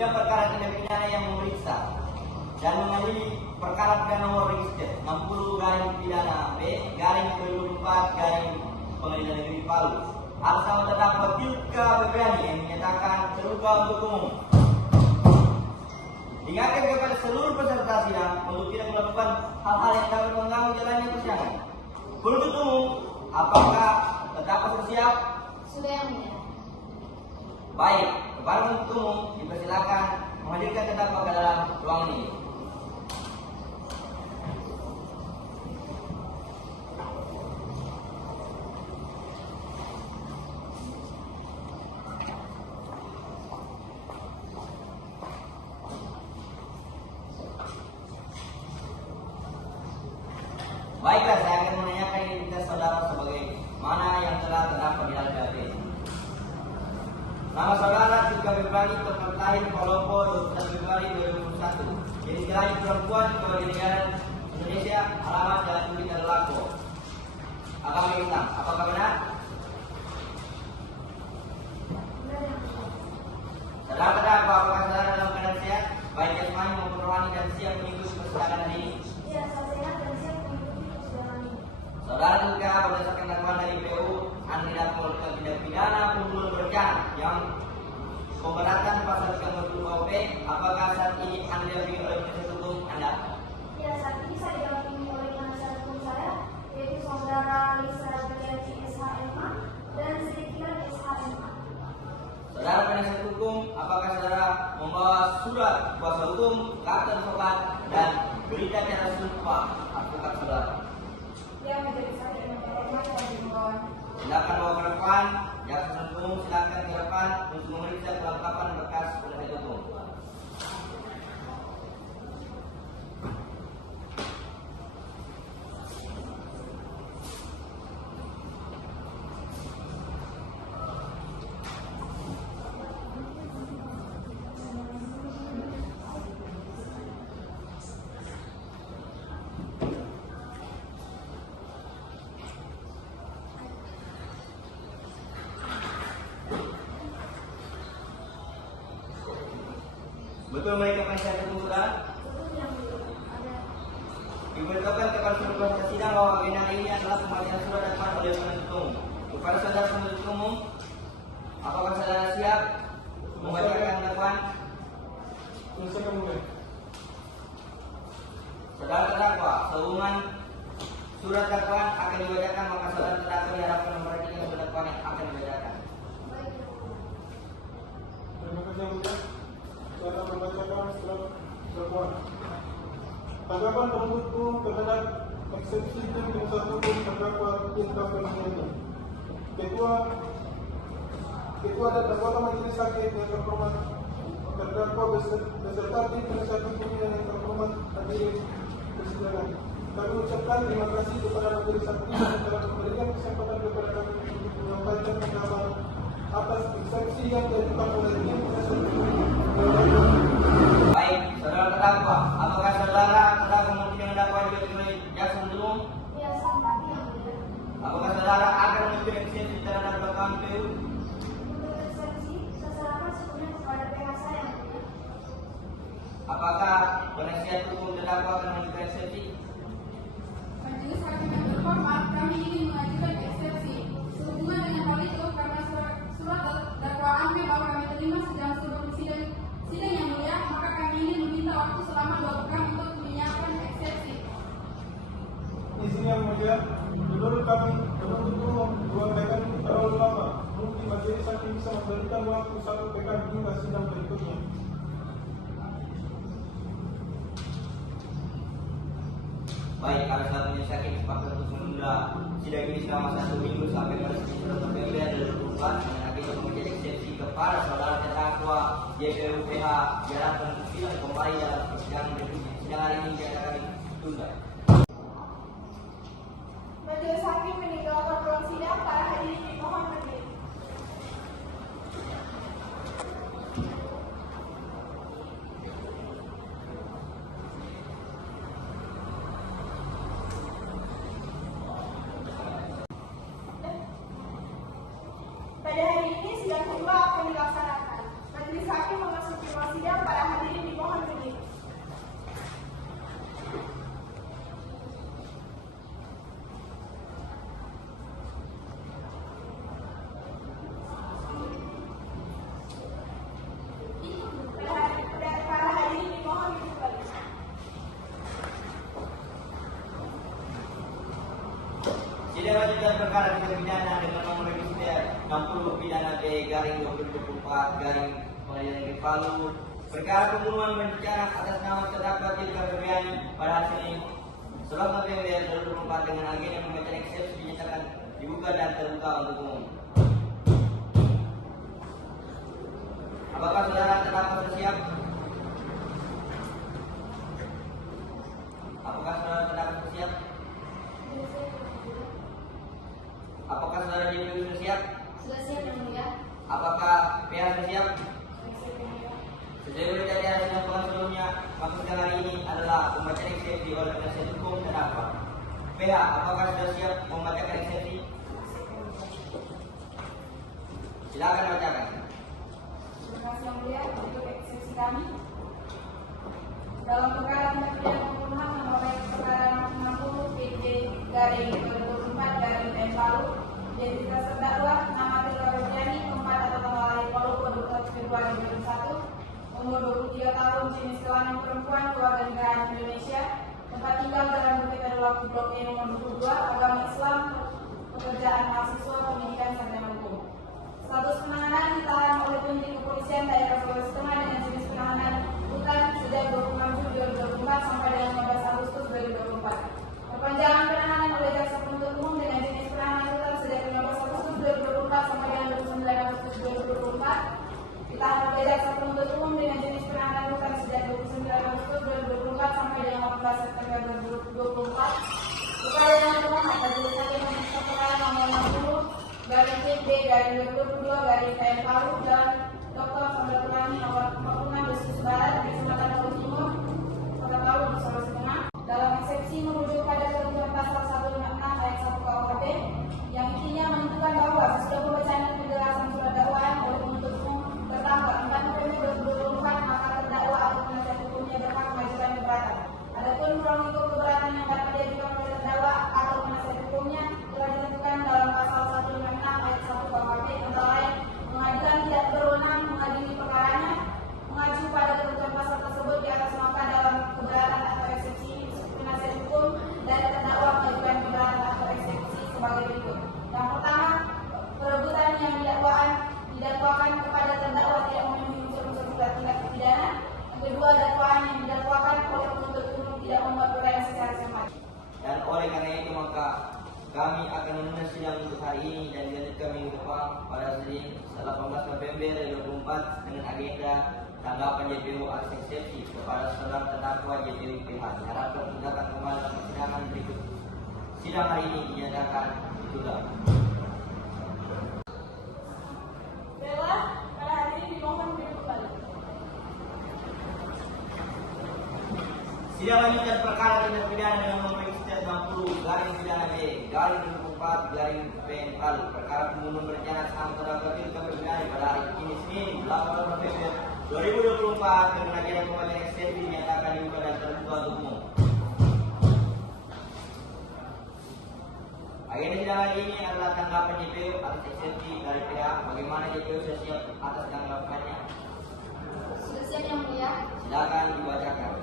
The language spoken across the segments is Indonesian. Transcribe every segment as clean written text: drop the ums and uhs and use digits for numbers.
sidang perkara tindak pidana yang memeriksa dan mengadili perkara pidana nomor register 60/B/2024 Negeri Palu atas nama terdakwa Tilka Febriani yang menyatakan terluka untuk umum. Diingatkan kepada seluruh peserta sidang untuk tidak melakukan hal-hal yang dapat mengganggu jalannya persidangan. Penuntut umum, apakah terdakwa siap? Sudah, yang mulia. Baik, kepada penuntut umum dipersilakan menghadirkan terdakwa ke dalam ruang ini. Baiklah, saya akan menanyakan identitas saudara sebagai mana yang telah terdapat di dalam BAP. Nama saudara Tilka Febriani, tempat lahir Palopo 21 Februari 2021. Jenis kelamin perempuan, kepala negara Indonesia, alamat Jalan Budi Lako. Agama Islam, apakah benar? Saudara terdakwa, apakah saudara dalam keadaan sehat, baik jasmani maupun rohani dan siap mengikuti persidangan hari ini? Iya, saya sehat dan siap mengikuti persidangan ini. Saudara Tilka berdasarkan dakwaan dari PU Anda dapat melakukan tindak pidana pembunuhan berencana yang pemberatan pasal 30 KUP. Apakah saat ini Anda didampingi oleh penasihat hukum Anda? Ya, saat ini saya didampingi oleh penasihat hukum saya, yaitu saudara Lisa Julianti SHMA dan Sri Kiran SHMA. Saudara penasihat hukum, apakah saudara membawa surat kuasa hukum, akta sobat dan berita acara sumpah advokat saudara? Ya, menjadi saya yang terhormat dan dimohon. Silakan bawa ke depan, jaksa penuntut umum silakan ke depan untuk memeriksa kelengkapan berkas penasihat hukum. Betul mereka penasihat hukum saudara? Betul, yang mulia. Ada. Diberitahukan kepada seluruh peserta sidang bahwa agenda ini adalah pembacaan surat dakwaan oleh penuntut umum. Kepada saudara penuntut umum, apakah saudara siap membacakan dakwaan? Saudara terdakwa, sehubungan surat dakwaan akan dibacakan, maka saudara terdakwa diharapkan memperhatikan surat dakwaan yang akan dibacakan. Baik, yang mulia. Terima kasih yang mulia. Saya akan membacakan surat dakwaan. Tanggapan penuntut umum terhadap eksepsi tim penasihat hukum terdakwa Tilka Febriani. Ketua dan anggota majelis hakim yang terhormat, terdakwa beserta tim penasihat hukum yang terhormat hadirin persidangan. Kami ucapkan terima kasih kepada majelis hakim yang telah memberikan kesempatan kepada kami untuk menyampaikan pendapat atas eksepsi yang diajukan oleh tim penasihat hukum. Baik, saudara terdakwa, apakah saudara terdakwa mungkin dakwaan diajukan oleh jaksa penuntut umum? Ya, sampai yang mulia. Apakah saudara akan mengajukan eksepsi terhadap dakwaan PU? Untuk eksepsi, saya serahkan sepenuhnya kepada pihak saya, yang mulia. Apakah penasihat hukum terdakwa akan mengajukan eksepsi? Majelis Hakim yang terhormat, kami ingin mengajukan eksepsi. Sehubungan dengan hal itu, karena surat dakwaannya bahwa kami terima sedang sebelum sidang yang mulia, maka kami ingin meminta waktu selama 2 pekan untuk menyiapkan eksepsi. Izin yang mulia, menurut kami penuntut umum 2 pekan itu terlalu lama. Mungkin majelis hakim bisa memberikan waktu 1 pekan hingga sidang berikutnya. Baik, kami telah menyelesaikan kesepakatan untuk menunda sidang ini selama 1 minggu sampai pada 9 November 2024 dengan agenda pembacaan eksepsi kepada saudara terdakwa JPUPH Jalan Penuntut Sidang kembali dalam persidangan berikutnya. Sidang hari ini dinyatakan ditunda. Majelis hakim meninggalkan ruang sidang. Para hadirin dimohon berdiri. Pada hari ini sidang kedua akan dilaksanakan. Majelis hakim memasuki ruang sidang Sidang lanjutan perkara tindak pidana dengan nomor register 60 pidana B/2024 Pengadilan Negeri Palu. Perkara pembunuhan berencana atas nama terdakwa Tilka Febriani pada hari Senin 11 November 2024 dengan agenda pembacaan eksepsi dinyatakan dibuka dan terbuka untuk umum. Apakah saudara terdakwa sudah siap? Apakah saudara terdakwa sudah siap? Apakah saudara JPU sudah siap? Sudah siap yang mulia. Apakah PH sudah siap? Sesuai berita acara sidang pekan sebelumnya, maka sidang hari ini adalah pembacaan eksepsi oleh penasihat hukum terdakwa. PH, apakah sudah siap membacakan eksepsi? Silakan bacakan. Terima kasih yang mulia. Untuk eksepsi kami dalam perkara tindak pidana pembunuhan nomor perkara 60 PJ/2024 Palu, identitas terdakwa nama Tilka Febriani, tempat atau tanggal lahir Palu 21 Februari 2001, umur 23 tahun, jenis kelamin perempuan, keluarga negaraan Indonesia, tempat tinggal Jalan Bukit Adulaku Blok E nomor 22, agama Islam, pekerjaan mahasiswa, pendidikan sarjana hukum. Status penahanan ditahan oleh penyidik kepolisian daerah Sulawesi Tengah dengan jenis penahanan rutan sejak 26 Juli 2024 sampai dengan 15 Agustus 2024. Perpanjangan penahanan oleh jaksa penuntut umum dengan jenis penahanan rutan sejak 15 Agustus 2024 sampai dengan 29 Agustus 2024. Ditahan oleh jaksa penuntut umum dengan jenis penahanan rutan sejak 29 Agustus 2024 sampai dengan 14 September 2024. Perkara yang termohon majelis hakim memeriksa perkara nomor 60/CB/2022 Palu dan Dr. Samratulani nomor 46 Desus Barat di Sumatera Timur, Kota Palu, Sulawesi Tengah. Dalam eksepsi merujuk pada ketentuan pasal 156 ayat 1 KUHP yang intinya menentukan bahwa sesudah pembacaan dan penjelasan surat dakwaan oleh penuntut umum bertanggal 4 November 2024 maka terdakwa atau penasihat hukumnya berhak mengajukan keberatan. Adapun ruang lingkup keberatan yang dapat diajukan oleh terdakwa atau penasihat hukumnya telah ditentukan dalam pasal 156 ayat 1 KUHP antara lain pengadilan tidak berwenang mengadili perkaranya, mengacu pada ketentuan pasal tersebut di atas maka dalam keberatan atau eksepsi penasihat hukum dan terdakwa mengajukan keberatan atau eksepsi sebagai berikut. Yang pertama, perebutan yang didakwakan kepada terdakwa tidak memenuhi unsur-unsur tindak pidana. Yang kedua, dakwaan yang didakwakan oleh penuntut umum tidak membuat uraian secara cermat. Dan oleh karena itu maka kami akan menunda sidang untuk hari ini dan dilanjutkan minggu depan pada Senin 18 November 2024 dengan agenda tanggapan JPU atas eksepsi kepada saudara terdakwa JPU PH. Diharapkan tindakan kembali dalam persidangan berikut. Sidang hari ini dinyatakan ditutup. Bella, pada hari ini dimohon duduk kembali. Sidang lanjutan perkara tindak pidana dengan nomor register 60/B/2024 Palu. Perkara pembunuhan berencana atas nama terdakwa Tilka Febriani pada hari ini Senin 18 November 2024 dengan agenda pembacaan eksepsi dinyatakan dibuka dan terbuka untuk umum. Agenda sidang hari ini adalah tanggapan JPU atas eksepsi dari pihak. Bagaimana JPU sudah siap atas tanggapannya? Sudah siap yang mulia. Silakan dibacakan.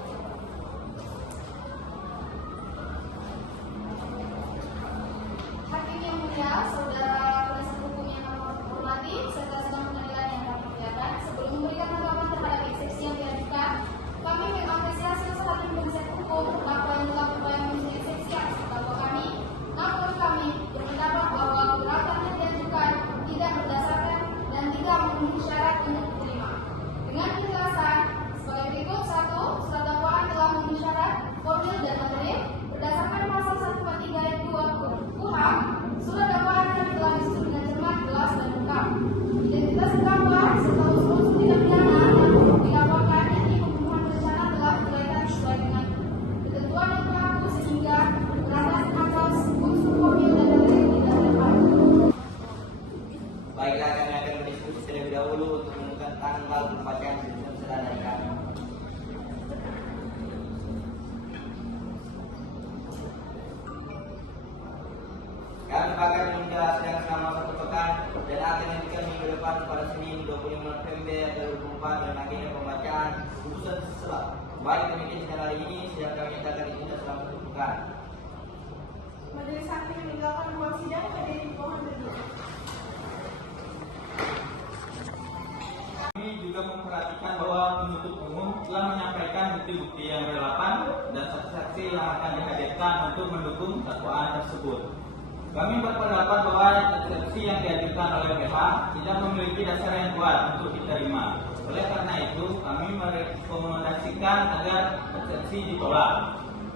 Hakim yang mulia, saudara penasihat hukum yang kami hormati, serta sidang pengadilan yang kami muliakan, sebelum memberikan tanggapan terhadap eksepsi yang diajukan, kami mengapresiasi kesalahan penasihat hukum terdakwa yang telah berupaya memenuhi eksepsi atas terdakwa kami. Namun kami berpendapat bahwa keberatan yang diajukan tidak berdasarkan dan tidak memenuhi syarat untuk diterima. Dengan penjelasan sebagai berikut: 1. Surat dakwaan telah memenuhi syarat formil dan material berdasarkan pasal 143 ayat 2 KUHP. Surat dakwaan telah disusun dengan cermat, jelas dan lengkap. Identitas terdakwa serta unsur-unsur tindak pidana yang dilaporkan yakni pembunuhan berencana telah berkaitan sesuai dengan ketentuan yang berlaku sehingga berdasarkan asas unsur formil dan material tidak dapat. Baiklah, kami akan berdiskusi terlebih dahulu untuk menentukan tanggal pembacaan secara dari kami. Kami akan menunda sidang selama 1 pekan dan akan dilanjutkan minggu depan pada Senin 25 November 2024 dengan agenda pembacaan putusan setelah. Baik demikian sidang hari ini, sidang kami nyatakan ditunda selama 1 pekan. Majelis hakim meninggalkan ruang sidang menjadi dimohon berdiri. Kami juga memperhatikan bahwa penuntut umum telah menyampaikan bukti-bukti yang relevan dan saksi-saksi yang akan dihadirkan untuk mendukung dakwaan tersebut. Kami berpendapat bahwa saksi yang diajukan oleh pihak tidak memiliki dasar yang kuat untuk diterima. Oleh karena itu, kami merekomendasikan agar saksi ditolak.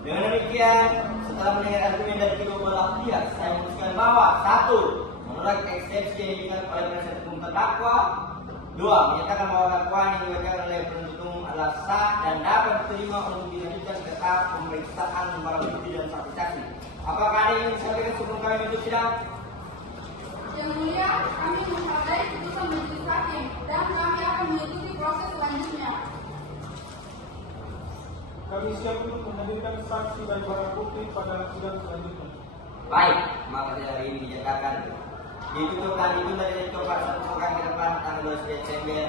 Dengan demikian, setelah mendengar argumen dari kedua belah pihak, saya memutuskan bahwa 1. Menolak eksepsi yang diberikan oleh penasihat hukum terdakwa. 2. Menyatakan bahwa dakwaan yang dibacakan oleh penuntut umum adalah sah dan dapat diterima untuk dilanjutkan ke tahap pemeriksaan barang bukti dan saksi-saksi. Apakah ada yang disampaikan sebelum kami menutup sidang? Yang mulia, kami menghargai putusan majelis hakim dan kami akan mengikuti proses selanjutnya. Kami siap untuk menghadirkan saksi dan barang bukti pada sidang selanjutnya. Baik, maka sidang hari ini dinyatakan ditutup dan ditunda dari tempat 1 pekan ke depan tanggal 12 Desember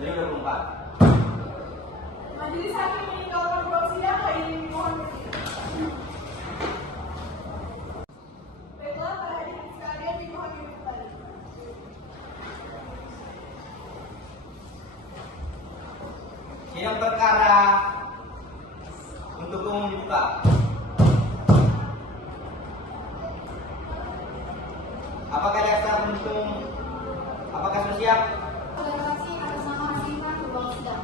2024. Majelis hakim meninggalkan ruang sidang hari ini dimohon berdiri. Baiklah, para hadirin sekalian dimohon duduk kembali. Sidang perkara untuk umum dibuka. Apakah jaksa penuntut umum? Apakah sudah siap? Saudara saksi atas nama hasilkan ke ruang sidang.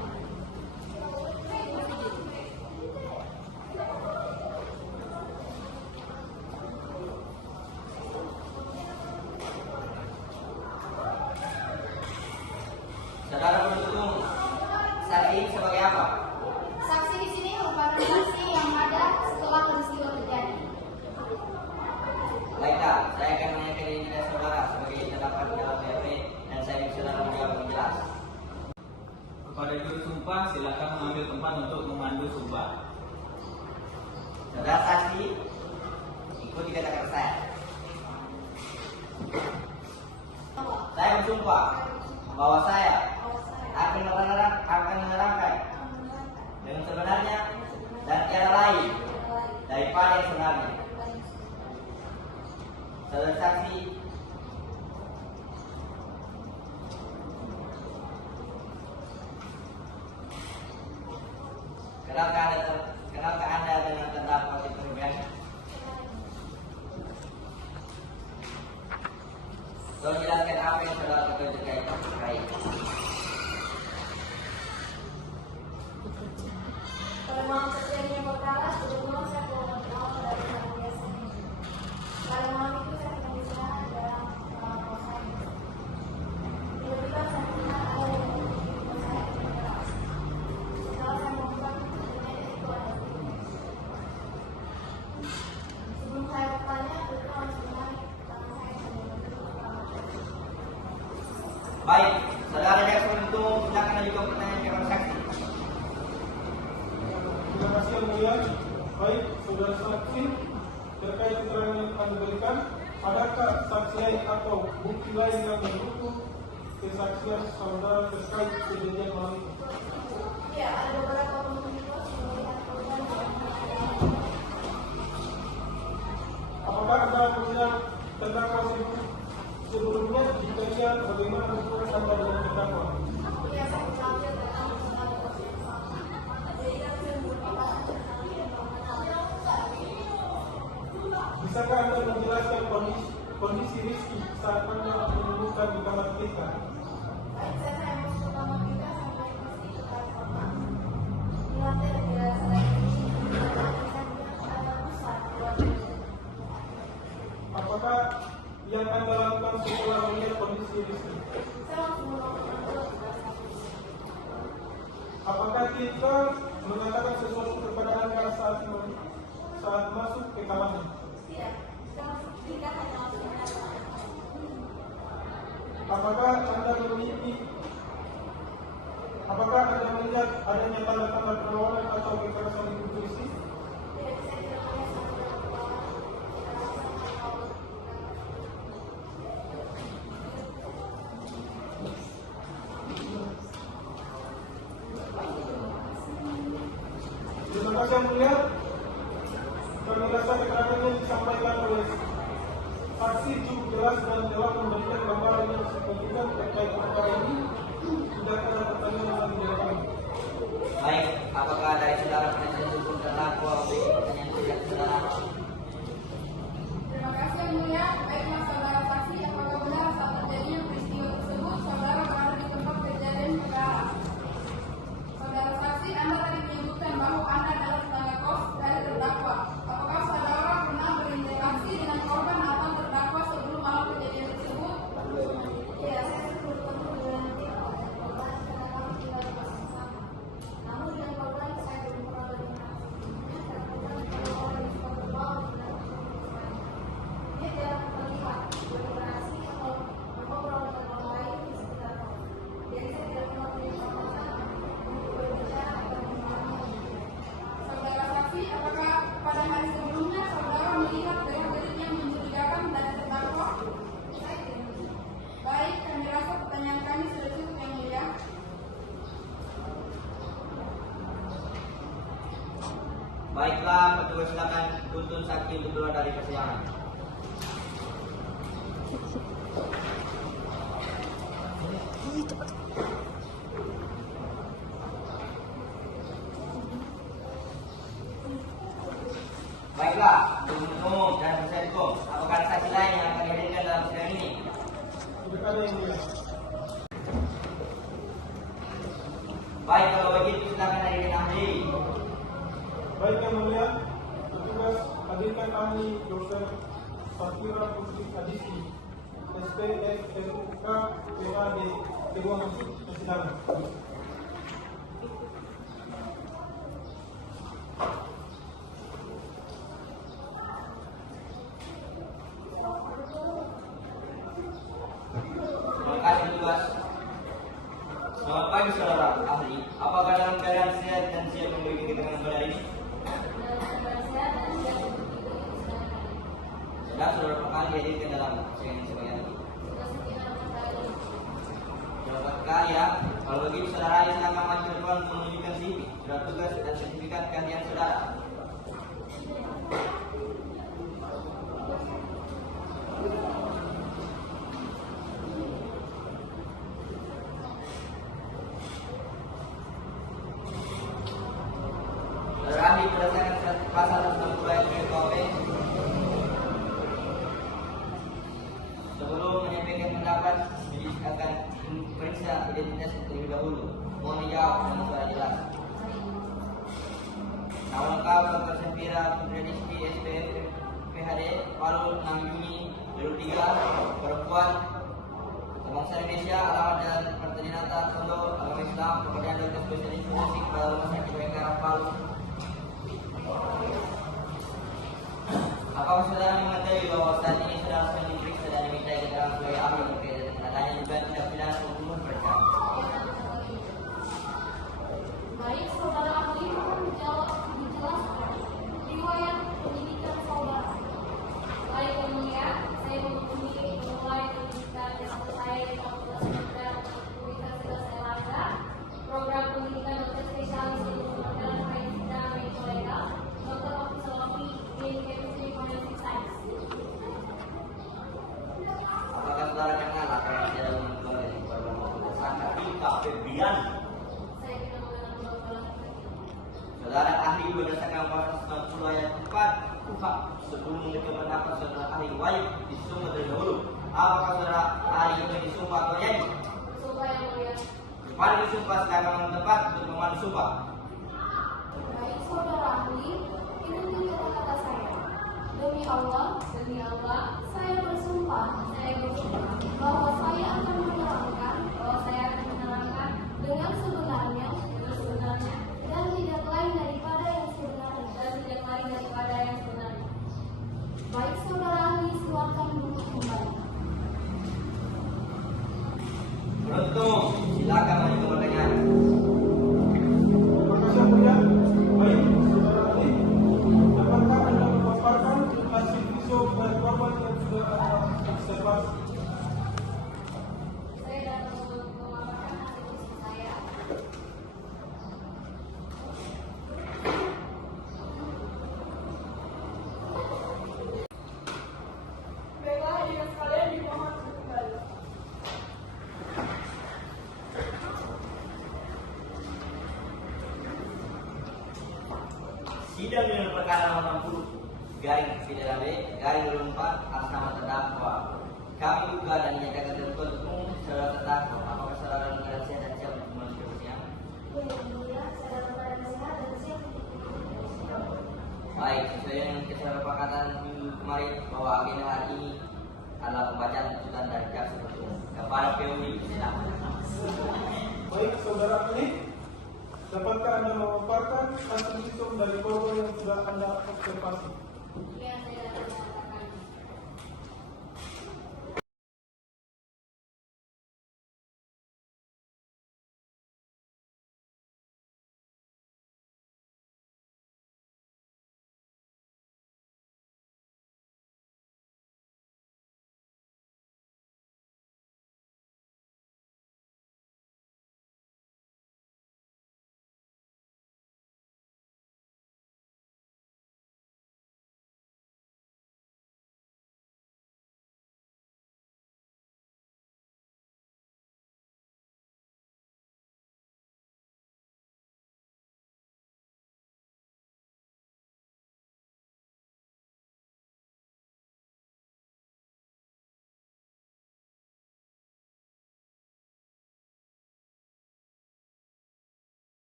Saudara penuntut umum, saksi ini sebagai apa? Saksi di sini merupakan saksi yang ada setelah peristiwa terjadi. Baiklah, saya akan menanyakan identitas saudara sebagai yang terdapat di dalam BAP dan saya ingin saudara menjawab yang jelas. Kepada juru sumpah, silakan mengambil tempat untuk memandu sumpah. Saudara saksi, ikuti kata-kata saya. Saya bersumpah bahwa saya akan menerangkan dengan sebenarnya dan tiada lain daripada yang sebenarnya. Saudara saksi, kenapa anda dengan terdakwa di perubahan? Tolong jelaskan apa yang saudara ketahui terkait. Pada malam terjadinya perkara, sebelumnya saya keluar dari kamar biasa. Pada malam itu saya sedang istirahat dalam kamar kos saya. Tiba-tiba saya mendengar ada yang mengikuti saya dengan keras. Setelah saya membuka pintu, ternyata itu ada ibunya. Sebelum saya bertanya, itu langsung menarik tangan saya sambil menutup kamar. Baik, saudara jaksa penuntut umum, silakan ajukan pertanyaan kepada saksi. Terima kasih yang mulia. Baik, saudara saksi, terkait keterangan yang kami berikan, adakah saksi lain atau bukti lain yang mendukung kesaksian saudara terkait kejadian malam itu? Ya, ada beberapa komunitas yang melihat korban yang Apakah anda melihat terdakwa sebelumnya jika ia bagaimana hubungan anda dengan terdakwa? ya saya mengambil tentang tentang proses yang sama. Jadi kan saya merupakan ahli yang mengenal. Bisakah anda menjelaskan kondisi Rizky saat anda menemukan di kamar kita? Baik, saya masuk ke kamar kita sampai masih ke kamar korban. Di lantai tidak ada lagi. Ada besar keluar. Apakah yang anda lakukan setelah melihat kondisi Rizky? Saya langsung melakukan Apakah kita mengatakan sesuatu kepada anda saat masuk ke kamarnya? tidak. Saya masuk tidak hanya langsung mengatakan. Apakah anda melihat adanya tanda-tanda perlawanan atau kekerasan ibu Rizky? Tidak, saya tidak melihat tanda-tanda Terima kasih yang mulia. kami rasa keterangan yang disampaikan oleh saksi cukup jelas dan telah memberikan gambaran yang signifikan terkait perkara ini. Sudah ada pertanyaan yang diajukan? Baik, apakah dari saudara penasihat hukum terdakwa memiliki pertanyaan tidak saudara? Terima kasih yang mulia. Baiklah saudara saksi, apakah benar saat terjadinya peristiwa tersebut saudara berada di tempat kejadian perkara? Saudara saksi, Anda tadi menyebutkan bahwa Anda adalah tetangga kos dari terdakwa. Apakah saudara pernah berinteraksi dengan korban atau terdakwa sebelum malam kejadian tersebut? Ya, saya bertemu dengan dia oleh korban karena kami tinggal di kos yang sama. Namun dengan korban saya belum pernah berinteraksi karena korban kalau orang yang suka berbaur dengan korban. Dia tidak terlihat berinteraksi atau berngobrol dengan orang lain di sekitar kos. Jadi saya tidak pernah berinteraksi untuk berbicara atau memahami. Saudara saksi, apakah pada hari sebelumnya saudara melihat gerak-gerik yang mencurigakan dari terdakwa? Saya tidak melihat. Baik, kami rasa pertanyaan kami sudah cukup yang mulia. Baiklah, petugas silakan tuntun saksi untuk keluar dari persidangan. Baiklah, untuk umum dan penasihat hukum, apakah ada saksi lain yang akan dihadirkan dalam sidang ini? Sudah ada yang mulia. Baik, kalau begitu silakan hadirkan ahli. Baik yang mulia, petugas hadirkan ahli Dr. Safira Putri Adisi, SPFMK PAD di ruang persidangan. Terima kasih petugas. Selamat pagi saudara ahli. Apakah dalam keadaan sehat dan siap memberikan keterangan pada hari ini? Sudah saudara kali dihadirkan dalam persidangan sebagai ahli. Selamat sekali ya. Kalau begitu saudara ahli silakan maju ke depan untuk menunjukkan CV, surat tugas dan sertifikat keahlian saudara. Saudara ahli berdasarkan pasal 160 ayat KUHP, sebelum menyampaikan pendapat, penyidik akan memeriksa identitas terlebih dahulu. Mohon dijawab dengan suara jelas. Nama lengkap Dr. Safira Putri Adisi, SPF PhD, Palu 6 Juni 2003, perempuan, bangsa Indonesia, alamat dan Partai Dinata, Sondo, agama Islam, pekerjaan dokter spesialis forensik pada Rumah Sakit Bayangkara Palu. Apakah saudara mengetahui bahwa saat ini saudara sedang diperiksa dan diminta keterangan sebagai ahli terkait dengan adanya dugaan tindak pidana pembunuhan berencana? Baik, saudara ahli mohon dijelaskan riwayat pendidikan saudara. Baik yang mulia, saya menghubungi mulai pendidikan S1 saya di Fakultas Kedokteran Universitas Erlangga, program pendidikan dokter spesialis ilmu kedokteran forensik dan mediko legal, Dr. Officeologi in Chemistry Forensic Science. Apakah saudara kenal apa yang saya mengetahui korban maupun tersangka Ika Febrian? Saya tidak mengenal kedokteran forensik. Saudara ahli berdasarkan pasal 90 ayat 4 KUHP, sebelum memberikan pendapat saudara ahli wajib disumpah terlebih dahulu. Apakah saudara ahli itu disumpah atau jadi? Sumpah yang mulia. Mari disumpah silakan tempat untuk memandu sumpah. Baik, saudara ahli, ini menjadi kata saya. Demi Allah, saya bersumpah bahwa saya akan menerangkan dengan sebenarnya dan tidak lain daripada yang sebenarnya. Baik, saudara ahli, silakan duduk kembali. Beruntung, silakan maju ke pertanyaan. Sidang dengan perkara nomor 60 garing pidana B garing 24 atas nama terdakwa. Kami buka dan dinyatakan tertutup umum saudara terdakwa. Apakah saudara dalam keadaan sehat dan siap untuk melanjutkan persidangan? Ya, yang mulia, saya dalam keadaan sehat dan siap. Baik, sesuai dengan kesepakatan minggu kemarin bahwa agenda hari ini adalah pembacaan tuntutan dari jaksa penuntut umum kepada POD. Silakan. Baik, saudara ahli, dapatkah Anda memaparkan hasil visum dari korban yang sudah Anda observasi? Ya, saya dapat menyatakan.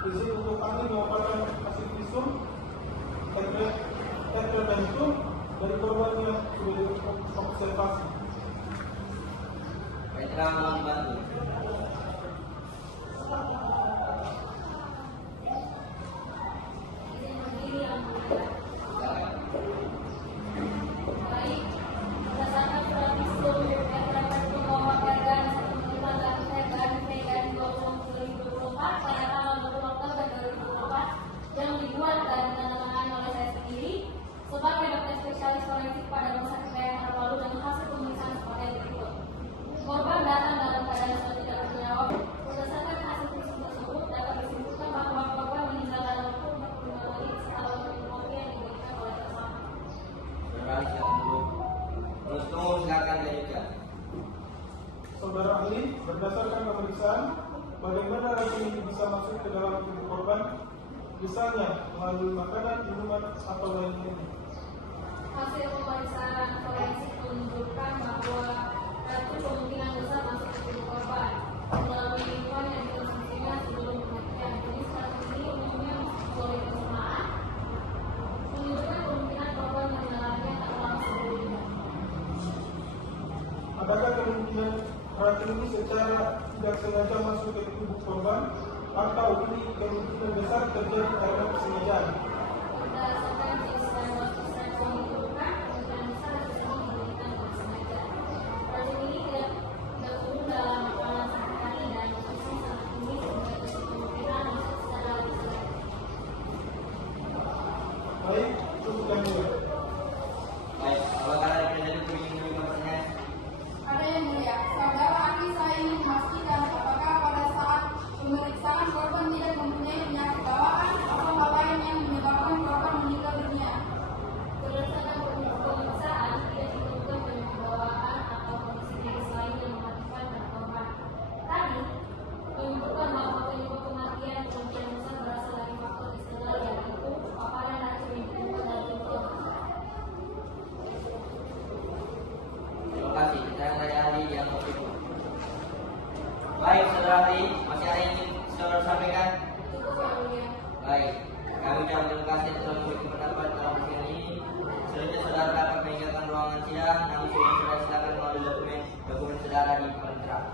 Izin untuk ahli memaparkan hasil visum ekstradisum dari korban yang sudah diobservasi. Petra mohon dibantu. Izin berdiri yang mulia. Baik, berdasarkan surat visum yang terdapat di bawah garis 1.8/2024 pada tanggal 20 Oktober 2024 yang dibuat dan ditandatangani oleh saya sendiri sebagai dokter spesialis forensik pada Rumah Sakit Daerah Palu dengan hasil pemeriksaan sebagai berikut. Korban datang dalam keadaan sudah tidak bernyawa. Berdasarkan hasil visum tersebut dapat disimpulkan bahwa korban meninggal dalam waktu 45 menit setelah minum kopi yang diberikan oleh tersangka. Saudara silakan dulu. Terus tunggu silakan dilanjutkan. Saudara ahli, berdasarkan pemeriksaan, bagaimana racun ini bisa masuk ke dalam tubuh korban? Misalnya melalui makanan, minuman, atau lainnya. Hasil pemeriksaan forensik menunjukkan bahwa racun kemungkinan besar masuk ke tubuh korban melalui lingkungan yang dikonsumsinya sebelum kematian. Jenis racun ini umumnya solid kesemaan, menunjukkan kemungkinan korban menelannya tak lama sebelumnya. Adakah kemungkinan racun ini secara tidak sengaja masuk ke tubuh korban, atau ini kemungkinan besar terjadi karena kesengajaan? Berdasarkan jenis bahan baku racun yang ditemukan, kemungkinan besar racun ini diberikan dengan sengaja. Racun ini tidak turun dalam makanan sehari-hari dan berisi sangat tinggi sehingga besar kemungkinan masuk secara disengaja. Baik, cukup yang mulia. Baik, apakah ada penjelasan begini pertanyaan? Ada yang mulia, saudara ahli, saya ingin memastikan apakah pada saat pemeriksaan korban tidak mempunyai penyakit bawaan atau hal lain yang menyebabkan korban meninggal dunia. ahli, masih ada yang ingin saudara sampaikan? Cukup yang mulia. Baik, kami ucapkan terima kasih telah memberikan pendapat dalam persidangan ini. Selanjutnya saudara dapat meninggalkan ruangan sidang. Namun sebelum saudara silakan melalui dokumen saudara di paling terang.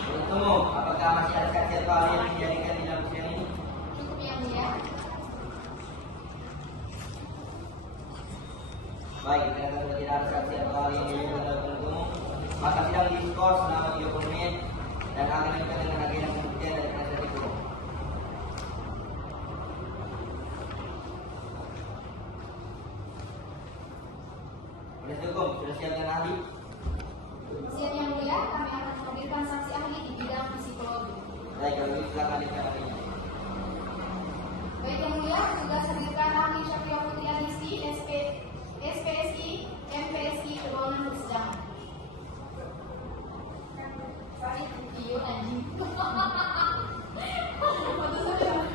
Bertemu, apakah masih ada saksi atau ahli yang dijadikan di dalam persidangan ini? Cukup yang mulia. Baik, karena sudah tidak ada saksi atau ahli yang dijadikan dalam penuntut umum, maka sidang diskors selama 30 menit dan akan dilanjutkan dengan agenda pembuktian dari penasihat hukum. Penasihat hukum sudah siap dengan ahli? Siap yang mulia, kami akan menghadirkan saksi ahli di bidang psikologi. Baik, kalau begitu silakan dibuka ahlinya. Baik yang mulia, tugas hadirkan ahli Syakira Putri Adisti, SPSI, MPSI, Keuangan Persidangan. Baik, iyo anjing.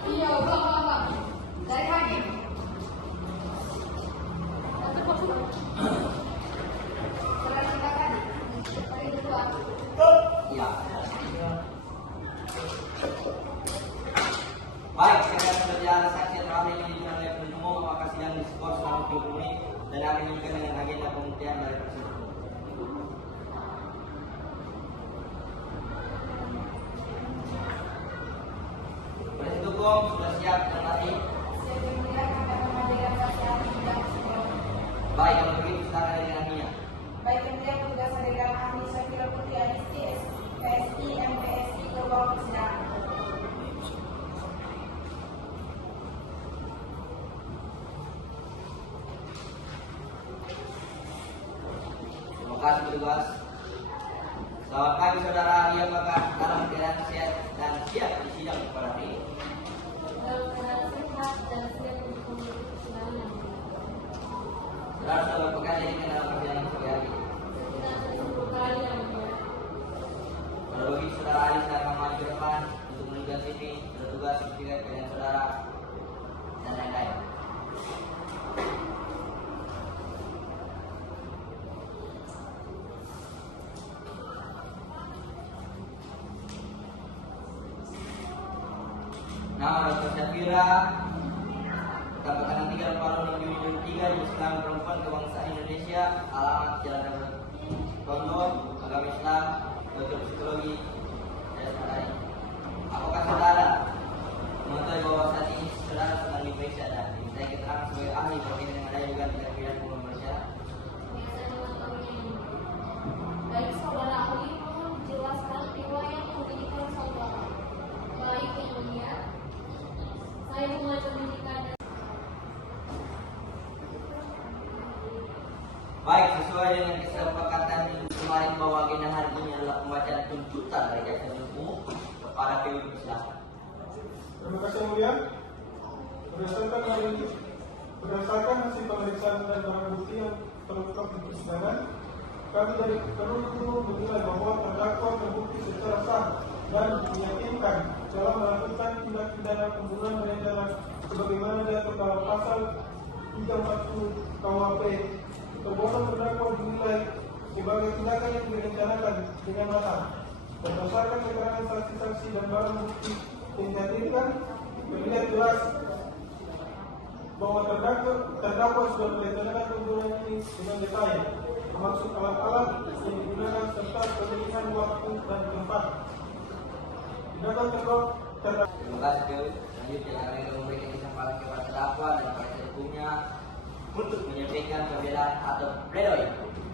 Iya, bapak. Dari hakim. Saudara silakan. Dari kedua. Iya. Baik, karena sudah tidak ada saksi atau ahli yang dijadikan oleh penuntut umum, maka sidang diskors selama 30 menit dan akan dilanjutkan dengan agenda pembuktian dari penasihat hukum. Penasihat hukum sudah siap dengan ahli? Siap yang mulia, kami akan menghadirkan saksi ahli di bidang psikologi. Baik, kalau begitu silakan dengan ahlinya. Baik yang mulia, tugas hadirkan ahli Syakira Putri Adisti, SPSI, MPSI, Keuangan Persidangan. Terima kasih petugas. Selamat pagi saudara ahli, apakah dalam keadaan sehat dan siap di sidang pada hari ini? Dalam keadaan sehat dan siap untuk mengikuti persidangan yang mulia. Saudara sudah bekerja dengan dalam persidangan sebagai ahli. Kita akan 10 kali yang mulia. Kalau begitu saudara ahli silakan maju ke depan untuk menunjukkan CV, bertugas sertifikat dengan saudara dan lain-lain. Nama Dr. Syafira, tanggal tanggal 3 Juni 2003 di Islam Perempuan Kebangsaan Indonesia, alamat Jalan Dapat Tondo, agama Islam, dokter psikologi, dan lain. Apakah saudara mengetahui bahwa saat ini saudara sedang diperiksa dan dimintai keterangan sebagai ahli berkaitan dengan adanya juga tindak pidana pembunuhan berencana? Biasa mengetahui ini. Baik saudara ahli, mohon dijelaskan riwayat yang menjadikan saudara. Baik yang mulia, saya mengacu pendidikan. Baik, sesuai dengan kesepakatan kemarin bahwa agenda hari ini adalah pembacaan tuntutan dari jaksa penuntut umum kepada PU persidangan. Terima kasih yang mulia. Berdasarkan hasil pemeriksaan dan barang bukti yang terungkap di persidangan, kami dari penuntut umum menilai bahwa terdakwa terbukti secara sah dan meyakinkan dalam melakukan tindak pidana pembunuhan berencana sebagaimana diatur dalam pasal 340 KUHP. Perbuatan terdakwa dinilai sebagai tindakan yang direncanakan dengan matang. Berdasarkan keterangan saksi-saksi dan barang bukti yang dihadirkan, terlihat jelas bahwa terdakwa sudah merencanakan pembunuhan ini dengan detail, termasuk alat-alat yang digunakan serta pemilihan waktu dan tempat. Tindakan terdakwa. Terima kasih PU. Selanjutnya kami akan memberikan kesempatan kepada terdakwa dan penasihat hukumnya untuk menyampaikan pembelaan atau pledoi.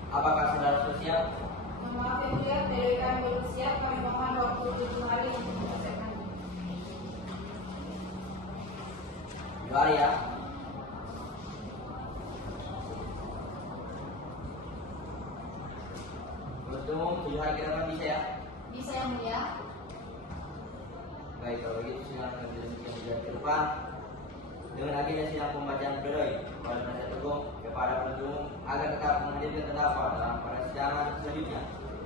Apakah saudara sudah siap? Mohon maaf yang mulia, dari kami belum siap, kami mohon waktu 7 hari untuk menyelesaikan. 2 hari ya. Bertemu 7 hari ke depan bisa ya? Bisa yang mulia. Baik, kalau begitu silakan dilanjutkan di ke depan dengan agenda sidang pembacaan pledoi kepada penasihat hukum kepada penuntut umum agar tetap menghadirkan terdakwa dalam persidangan selanjutnya.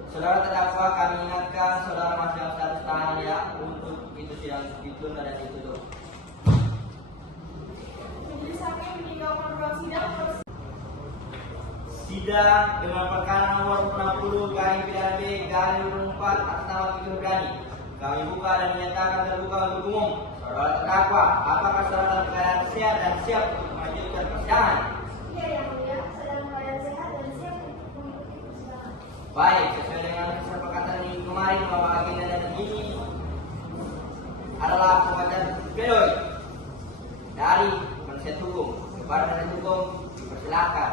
Saudara terdakwa, kami ingatkan saudara masih dalam status tahanan ya untuk itu sidang ditunda dan ditutup. Majelis Hakim meninggalkan ruang sidang. Sidang dengan perkara nomor 60 garing pidana B garing 24 atas nama Kiki Nurani. Kami buka dan menyatakan terbuka untuk umum. Saudara terdakwa, apakah saudara dalam keadaan sehat dan siap untuk melanjutkan persidangan? Iya yang mulia, saya dalam keadaan sehat dan siap untuk mengikuti persidangan. Baik, sesuai dengan kesepakatan minggu kemarin bahwa agenda dan ini adalah pembacaan pledoi dari penasihat hukum. Kepada penasihat hukum dipersilakan.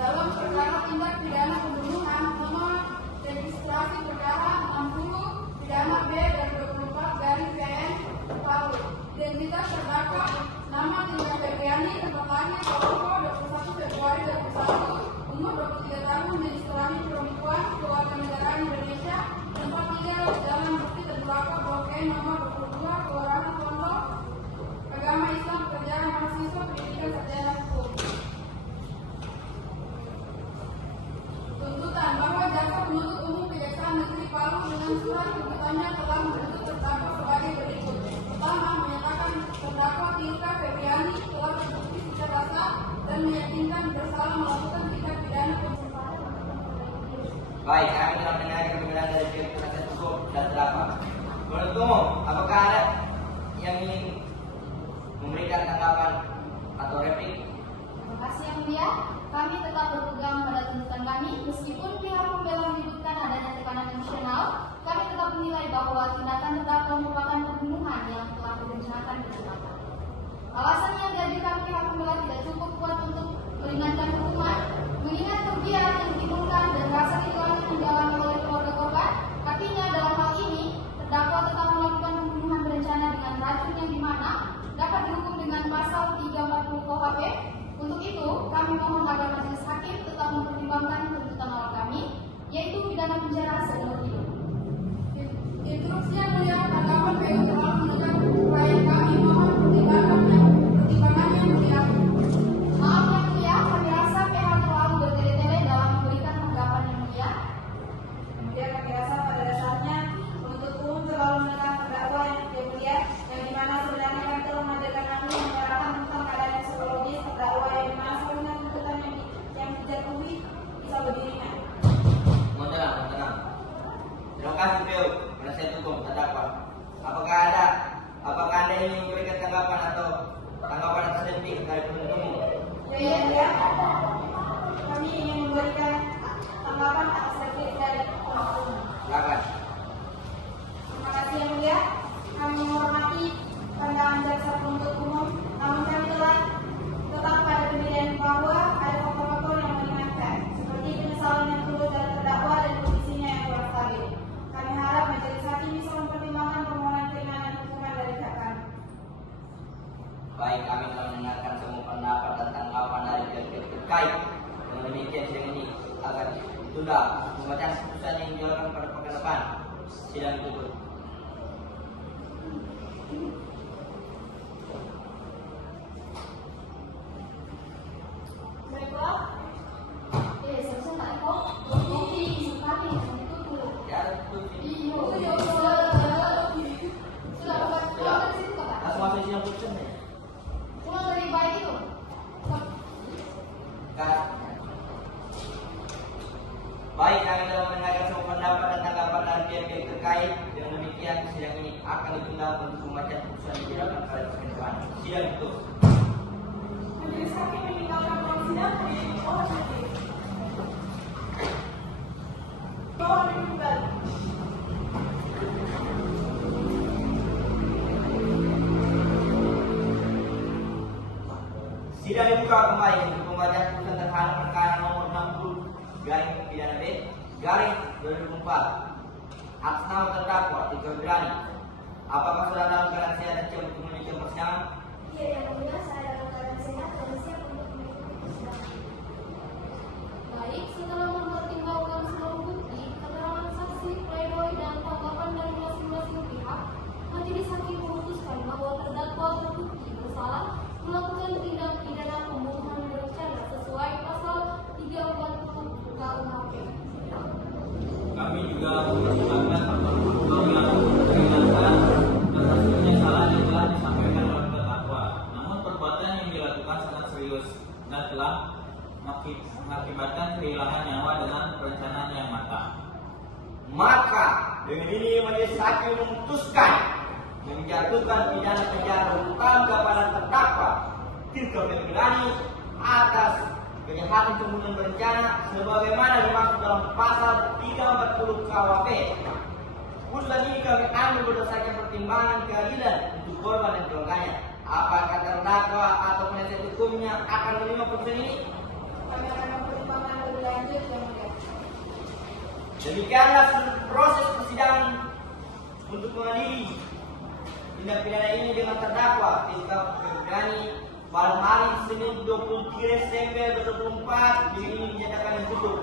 Dalam perkara tindak pidana pembunuhan nomor registrasi perkara 60 pidana B dan 24 garing PN Palu. Identitas terdakwa nama Tina Febriani, tempat lahir Papua 21 Februari 2001, umur 23 tahun, jenis kelamin perempuan, keluarga negara Indonesia, tempat tinggal Jalan Bukti Terdakwa Blok E nomor 22, Kelurahan Pondok, agama Islam, pekerjaan mahasiswa, pendidikan sarjana hukum. Tuntutan bahwa jaksa penuntut umum Kejaksaan Negeri Palu dengan surat tuntutannya telah menuntut terdakwa sebagai berikut. Pertama, menyatakan terdakwa Tina Febriani telah terbukti secara sah dan meyakinkan bersalah melakukan tindak pidana pembunuhan. Baik, kami telah mendengarkan pembelaan dari pihak penasihat hukum dan terdakwa. Menurut umum, apakah ada yang ingin memberikan tanggapan atau replik? Terima kasih yang mulia. Kami tetap berpegang pada tuntutan kami, meskipun pihak pembela menyebutkan adanya tekanan emosional. Kami tetap menilai bahwa tindakan terdakwa merupakan pembunuhan yang telah direncanakan dan dilakukan. Alasan yang diajukan pihak pembela tidak cukup kuat untuk meringankan hukuman, mengingat kerugian yang ditimbulkan dan rasa kehilangan yang dialami oleh keluarga korban. Artinya dalam hal ini terdakwa tetap melakukan pembunuhan berencana dengan racun yang dimana dapat dihukum dengan pasal 340 KUHP. Untuk itu, kami mohon agar majelis hakim tetap mempertimbangkan tuntutan awal kami, yaitu pidana penjara seumur hidup. Instruksi yang mulia, tanggapan PU telah mendengar upaya kami, mohon pertimbangannya mulia. Maaf yang mulia, kami rasa PH terlalu bertele-tele dalam memberikan tanggapan yang mulia. Kemudian kami rasa pada dasarnya penuntut umum terlalu menekan terdakwa yang mulia, yang dimana sebenarnya kami telah menghadirkan ahli yang menyerahkan tentang keadaan psikologis terdakwa yang dimana sebenarnya tuntutan yang dijatuhi bisa lebih ringan. Mohon tenang, mohon tenang. Terima kasih PU, penasihat hukum terdakwa. Apakah Anda ingin memberikan tanggapan atau tanggapan atas replik dari penuntut umum? Ya, mulia. Kami ingin memberikan tanggapan atas replik dari penuntut umum. Silakan. Terima kasih yang mulia. Kami menghormati pandangan jaksa penuntut umum, namun kami telah tetap pada pendirian bahwa ada faktor-faktor yang meringankan, seperti penyesalan yang tulus dari terdakwa dan kondisinya yang kurang stabil. Kami harap majelis hakim bisa mempertimbangkan permohonan keringanan hukuman dari pihak kami. Baik, kami telah mendengarkan semua pendapat dan tanggapan dari pihak-pihak terkait. Dengan demikian sidang ini akan ditunda. Pembacaan putusan yang dijalankan pada pekan depan. Sidang ditutup. Baiklah. Seharusnya tak ikut. Bukti sekali yang ditutup. Ya, tutup. Iya, sudah buat dari situ kok, Pak. Langsung masuk sidang putusan ya. Cuma lebih baik itu. Baik, kami telah mendengarkan semua pendapat dan tanggapan dari pihak-pihak terkait. Dengan demikian, sidang ini akan ditunda untuk pembacaan putusan yang dilakukan pada pekan depan. Sidang ditutup. Majelis hakim meninggalkan ruang sidang berdiri di bawah berdiri. Bawah berdiri kembali. Sidang dibuka kembali untuk pembacaan putusan terhadap perkara nomor 60 garing pidana B garing 2004 atas nama terdakwa Tina Febriani. Apakah saudara dalam keadaan sehat dan siap untuk melanjutkan persidangan? Iya, yang mulia, saya dalam keadaan sehat dan siap untuk mengikuti persidangan. Baik, setelah mempertimbangkan seluruh bukti, keterangan saksi, pledoi, dan tanggapan dari masing-masing pihak, majelis hakim memutuskan bahwa terdakwa terbukti bersalah melakukan tindak pidana pembunuhan berencana sesuai pasal 340 KUHP. Kami juga mempertimbangkan faktor-faktor yang Dengan ini majelis hakim memutuskan menjatuhkan pidana penjara utama kepada terdakwa Tirta Febriani atas kejahatan pembunuhan berencana sebagaimana dimaksud dalam pasal 340 KUHP. Putusan ini kami ambil berdasarkan pertimbangan keadilan untuk korban dan keluarganya. Apakah terdakwa atau penasihat hukumnya akan menerima putusan ini? Kami akan mempertimbangkan lebih lanjut yang mulia. Demikianlah seluruh proses persidangan untuk mengadili tindak pidana ini dengan terdakwa Tirta Febriani pada hari Senin 23 Desember 2024 ini dinyatakan ditutup.